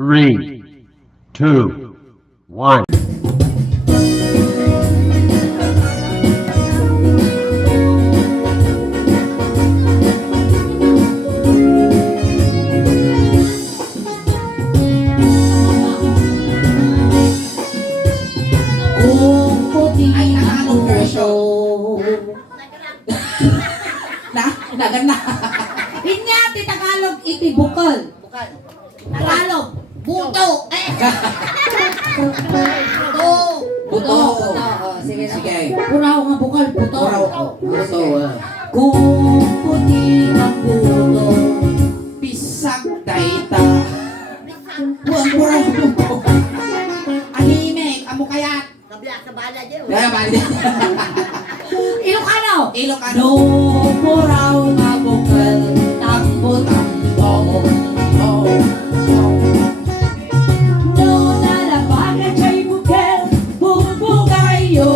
3, 2, 1. Ay, Tagalog version. Nagana. Inyati Tagalog iti bukal. Tagalog buto. Buto. Buto. Sige na. Sige. Puraw nga bukal buto. Buto. Kung puti ang buto, Bisag dayta. Buang buto. Ahimik, amo kayat. Kaya bali. Ilocano. Ilocano. Puraw nga bukal, tambo-tambo. No nalabagan siya'y bukal, bubugayo.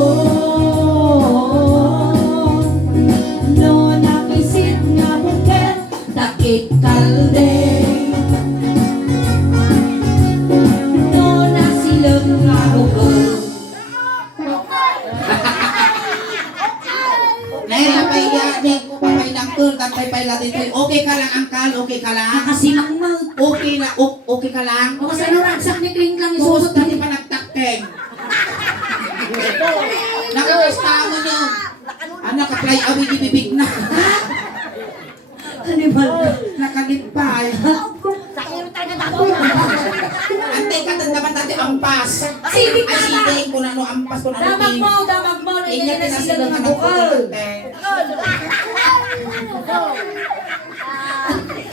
No nakisit nga bukal, takit kalde. No nasilong nga bukal. Napay nangkul, pay latin. Okay ka lang, angkal. Okay ka lang. Nakasimang mo. Okay na, okay ka lang. Baka sa nuragsak ni Kling lang Susunod isusot natin pa nagtakeng. Nakakasta mo nyo. Naka-fly away ibibig na. Kanibal ka. Nakalimpay. Antay ka tandaman natin ang pas. Sidik Ay, ka na. sidik ko na no, ang pas ko na Damag mo. Ingat na sila ng ng bukal.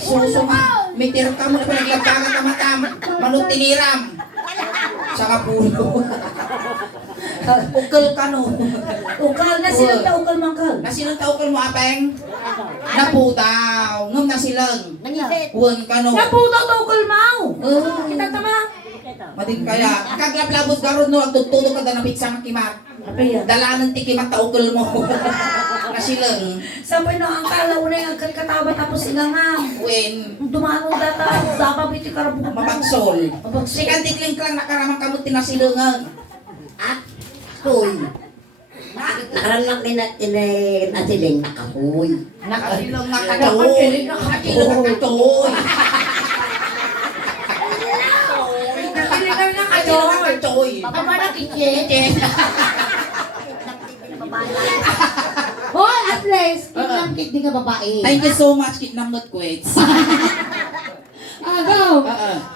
Susuma. May tirap ka mo na pinaglabangan ka matam. Manutiniram. Saka pulo. Ukal ka no. Ukal na silang ta ukal mangkal. Nasinong taukal mo apeng? Naputaw. Ngam na silang. Huwag ka no. Naputaw ta ukal mau. Kita tama. Mading kaya. Kaglablabos garod no. Ang tutulog ka na pizza ng kimat. Apa ya? Dalanan ti kimat taukal mo. Nasilang. Sabay na ang kala una yung katawa tapos igangam. When Dumano data. Dapa biti karabuk. mapagsol. Mapagsol. Sikan tikling lang nakaramang kamot tinasilangan. Toy. Nakarang lang nasiling nakahoy. Nakasilang nakatoy. Nakasilang nakatoy. Nakili kayo na kayo. Nakasilang nakatoy. Papa na kitchen. Oh, at least, kinamkit di ka babae. Thank you so much, Kit Namnot Quits. Agaw,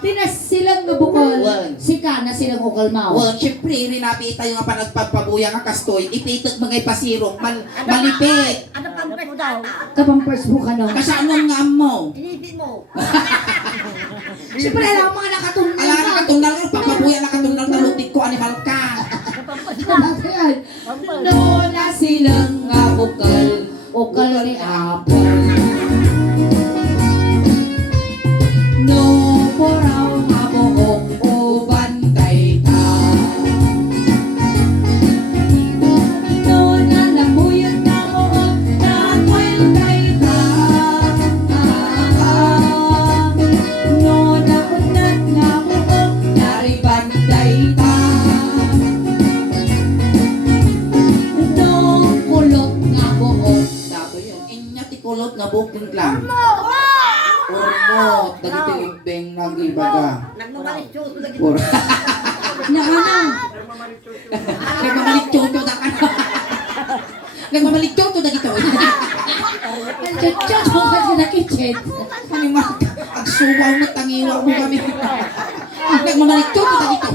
tinas silang nabukol. Wan. Sika na silang ukal mau. Well, syempre, rinapita yung nga panagpagpabuya nga kastoy. Ipitag mga ipasirok. Malipit. Ano pang mo daw? Kapang first book ano. Kasi anong nga mo? Inipin mo. Siyempre, alam mo mga nakatunggal Alam ka katunal ko, papabuya na katunal na lutik ko, animal ka. No na silang nga ukal. Ukal ni Apple. No poraw nga buok o bantay ka. No na namuyot na buok na kwentay ka. No na unat nga buok na ribantay ka. No kulot nga buok. Dato yun. Inya tikulot na bukong lang. Ormot. Dagito yung beng nagibaga. Nagmamalit siya. Nakana. Nagmamalik choto na ka. Nagmamalik choto na gito. Chuchot mo kasi na kitchen. Ano mga agsuwaw na tangiwaw mo kami. Nagmamalik choto na gito.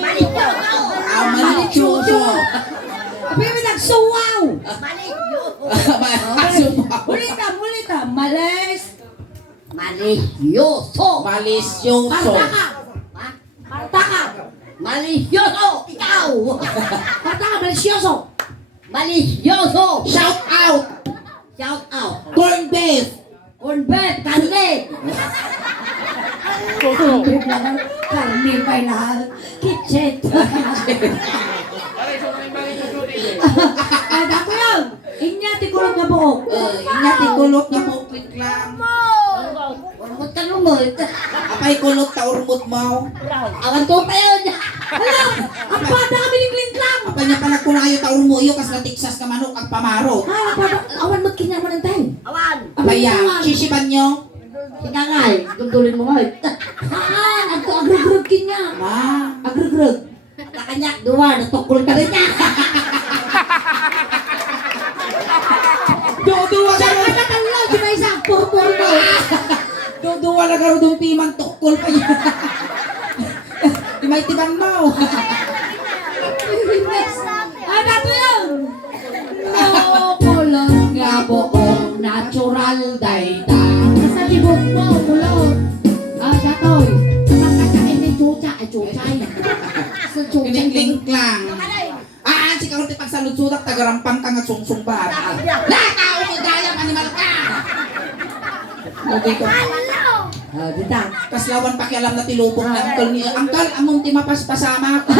Malik choto. Abi mo nagsuwaw. Ulita. Malis. Malisyoso. Malisyoso. Partaka. Malisyoso. Ikaw. Partaka, malisyoso. Malisyoso. Shout out. Shout out. Corn beef. Unbet, karne. Karne pa na. Kitchen. Ay, dako lang. Inya, tikulog na buhok. Ingat ikulot na buklit lang. Huwag ka lumot. Apay kulot ta urmot mo. Awan ko pa yun. Ang bata kami ni Clint lang! Apay niya pa nagkunayo ta urmo iyo kas na tiksas ka manok ang pamaro. Ah, awan mo't kinyaman ng time. Awan. Apay ya, sisipan nyo. Sinangay. Dudulin mo nga. Haan! Agrug-grug kinya! Ma, Agrug-grug! Kakanya, duwa. Natukul ka rin niya. duduwa ka Saan ro. ka nakalaw? Di ba isang purpur mo? Duduwa na ka ro dong timang tukol pa niya. Di may tibang mo. Ano to yun? Kulot nga buong natural dayta. Sa tibok mo, kulot. Datoy. Nakakain ni chucha. Ay, chuchay. Sa chuchay. Kinikling lang. Si kaunti pagsalud-sudak, tagarampang ka nga sungsung ba? Lakaw mo daya, animal ka! Hindi ko. Dita. Kaslawan pakialam na tilubong ng uncle ni Uncle, among timapaspasama ako.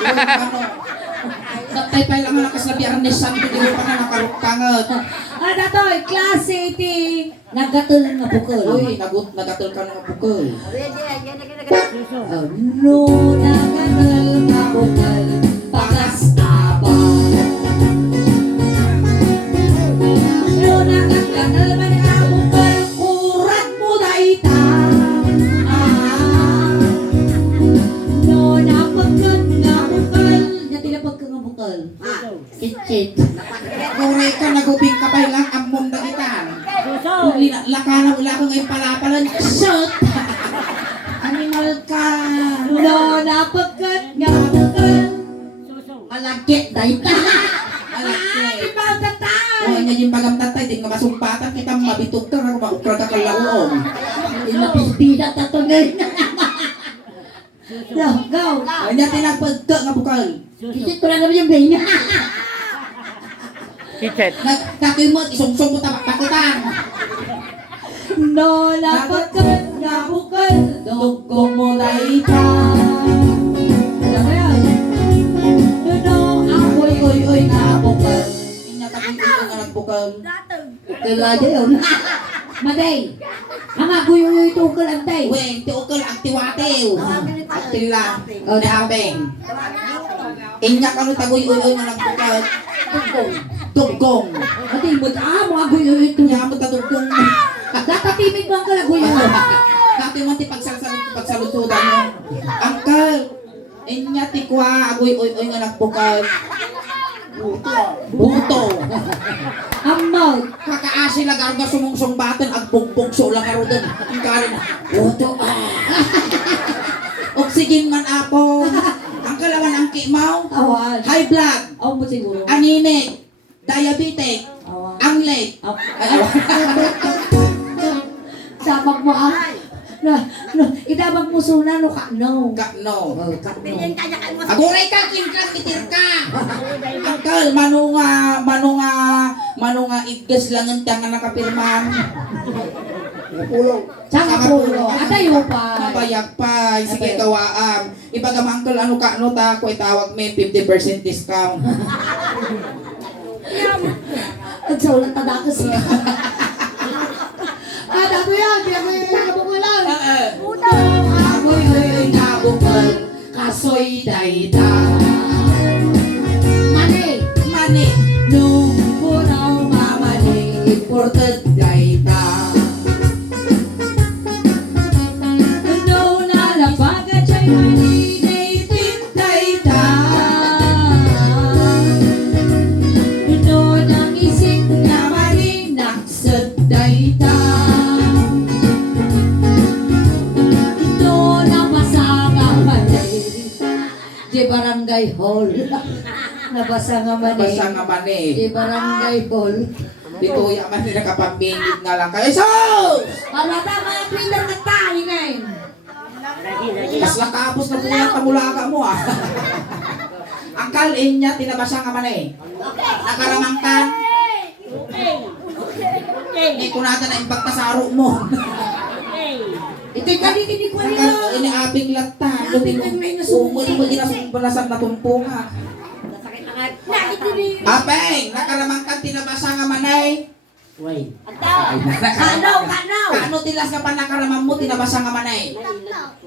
Ano? Nagtay-tay lang nga kaslabi Arnes Santo, di mo pa na nakaruktangat. Datoy. Klase ti. Nagatul nga bukol. Uy, nagatol ka ng bukol. No, nagatul nga bukol. Pakas abang. No, nagatul man nga bukol. Urat mo dayta. No, napagkat nga bukol. Natilapag ka nga bukol. Kitchen. Kure ka, nagubing ka pa lang among dagitan. Lakana wala ko ngayon palapalan. Shoot! Animal ka! No, napagkat nga bukol. Malagkit. Dahita. Malaki. Ibang tata. O, nga yung bagam tatay, di nga masumpatan kita, mabitog ka, maukra ka kalawong. Inapispida ta to ngayon. Go. O, nga tinagpagka nga bukal. Kisit ko lang naman yung baby. Nagtakoy mo, isungsong mo tapakitan. No, napagkat nga bukol. Dugong mo dayta. Alam mo yan? No, ako'y nga bukol. Inatakoy ko nga nagbukal. Kailangan yun. Maday. Ang aguyoy tukol antay. Weng, tiukol ang tiwatew. At tila, o naabeng. Inyak ano tagoy uy nga nagbukal. Tugong. Ate, mo aguyoy tukol. Nyamot na tugong. Datatimig mo ang kalaguyoy. Dati mo ti pagsalutudan mo. Angkal, inya ti kwa agoy uy nga nagbukal. Buto. Amaw. Kakaasi na garga sumungsong batan at bugbugso lang karo doon. Ang karin, buto. Oxygen man ako. Ang kalawan ang kimaw. Awan. High blood. Awan mo siguro. Anemic. Diabetic. Awan. Anglet. Sabag mo ang... Idabag mo suna no ka no. Kakno. Kakno. Aguray ka, kinklang itir ka. Angkal, manunga iggas lang ang tanga nakapirman. Tsaka pulo. Atayo pa. Nabayag pa, sige kawaam. Ibaga angkal, ano ka, ano ta, ko itawag may 50% discount. Nagsaulat na dakas siya. Dato yan. Di ako yung nabukulan. Ako'y nabukal. Kaso'y dayda. Mani. Mani. Nung punaw mamani. Imported dayda. No nalabaga chay mani. Native dayda. No nang isip na mani. Naksad dayda. Di barangay hall. Nabasa nga man Basta nga man Di eh. barangay hall. Dito ya man nila kapambingit nga lang kayo. Sos! Para tama ang pilar na tayo ngayon. Mas lakapos na pulang kamulaga mo ah. Ang kalin niya, tinabasa nga man eh. Nakaramang ka. Eh, kung natin na imbag ka sa aro mo. Ito'y kanikinig ko niya. Ang iniabing lata. Abing lang may nasumpo. Umuli mo ginasumbalasang natumpo nga. Apeng, nakaramang ka, tinabasa nga man eh. Wait. Kano? Kano tilas nga panakaramam mo, tinabasa nga manay.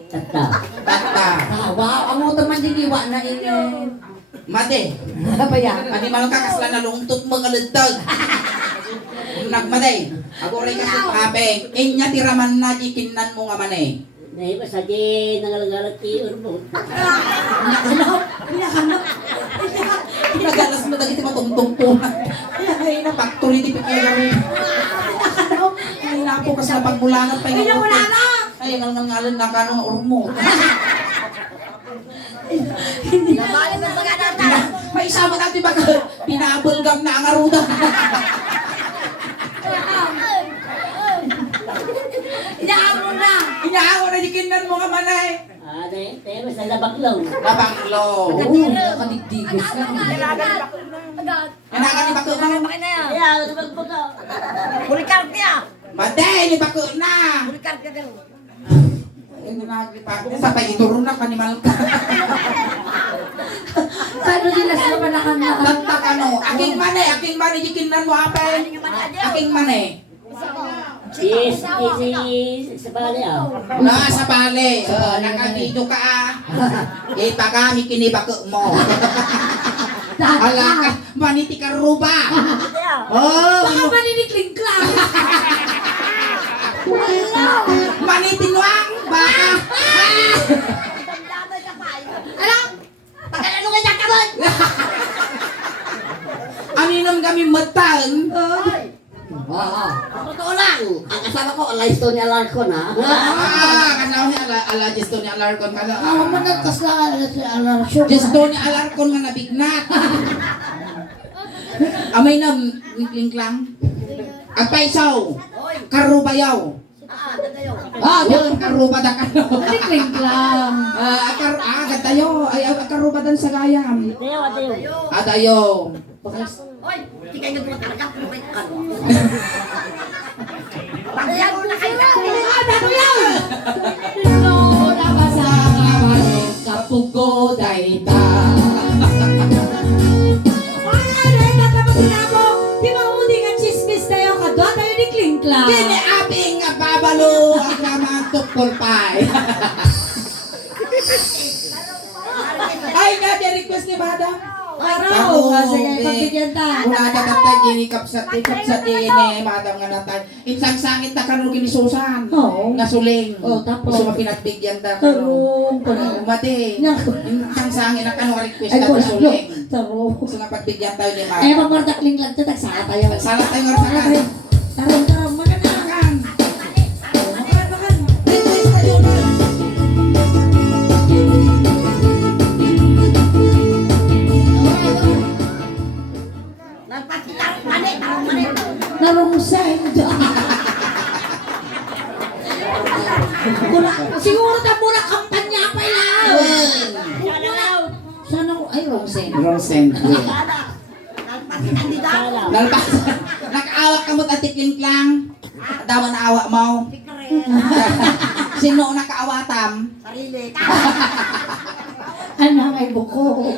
Tata. Tata. Wow, ang mo naman diniwa na ini. Mate. Apa ya? Adi malong kakasla na lungtot mo kalintag. Nagmaday. Ako rin kasi kapeng. Inya tiraman na jikinan mo nga manay. Nay pasaje nangalag-alag ki urbo. Nagalas mo dagiti matungtungtungan. Ay, na factory di pikay. Ay, napo kasi na pagbulangan pa yung ay, ngalan na kanong urmo. May isama natin ba pinabulgam na ang aruda. Inaamo na dikinan mo nga manay. Ah, day, pero sa labaglaw. Labanglo. Kadigdigos na. Anak ni bako na. Kaya ano magputo? Maday ni bako na. Ay, nagpapako. Sa paituro na kanimal ka. Kano nila sa manakan na? Tanta ka no. Aking mane dikinan mo apay. Aking mane. Yes, sa bali ah. Na sa bale. Nakagido ka ah. Ipagahi kini bako mo. Ala ka, maniti ka ruba. Oh, Baka maninikling lang. manitinwang ba? Alam? Pagkalano kayo nakaman? Aminom kami matang. Oo. Totoo lang. Ang kasama ko, Listo ni Alarcon ha. Kasama ni ala gesto ni Alarcon ka na. Ako man nagkasla si Alarcon. Gesto ni Alarcon nga nabignat. Amay na lang. Agpaisaw. Karubayaw. Yun, karuba da ka no. Maninikling lang. Gatayo. Ay, karubadan sa gayam. Adayo. Lola kasama kapugo dayta. Kini abing nga babalo ang naman tukol pay. Ay, nga, di request ni Madam. Sige, pagbigyan ta. Una ka tatay, ginikap sa ini, Madam nga natay. Insang sangit na kanong kinisusan. Oo. Nasuling. Oh, tapos? Gusto mapinagbigyan ta. Tarong. Mati. Naku. Insang sangit na kanong request Ay, na wala. nasuling. Tarong. Gusto nga pagbigyan tayo ni Ay, Madam. mamardakling lang ito. Tagsala tayo. Sana tayo nga sa kan. Tarong. Maganda. Makan. Makan. Request tayo. Narungsay. Siguro na muna kampanya pa lang. Sana ko, ay, Rosen. Rosen. Nalpas. Nakaawak ka mo't atikling lang. Dawa na awa mo. Sino nakaawatam? Ano, may buko.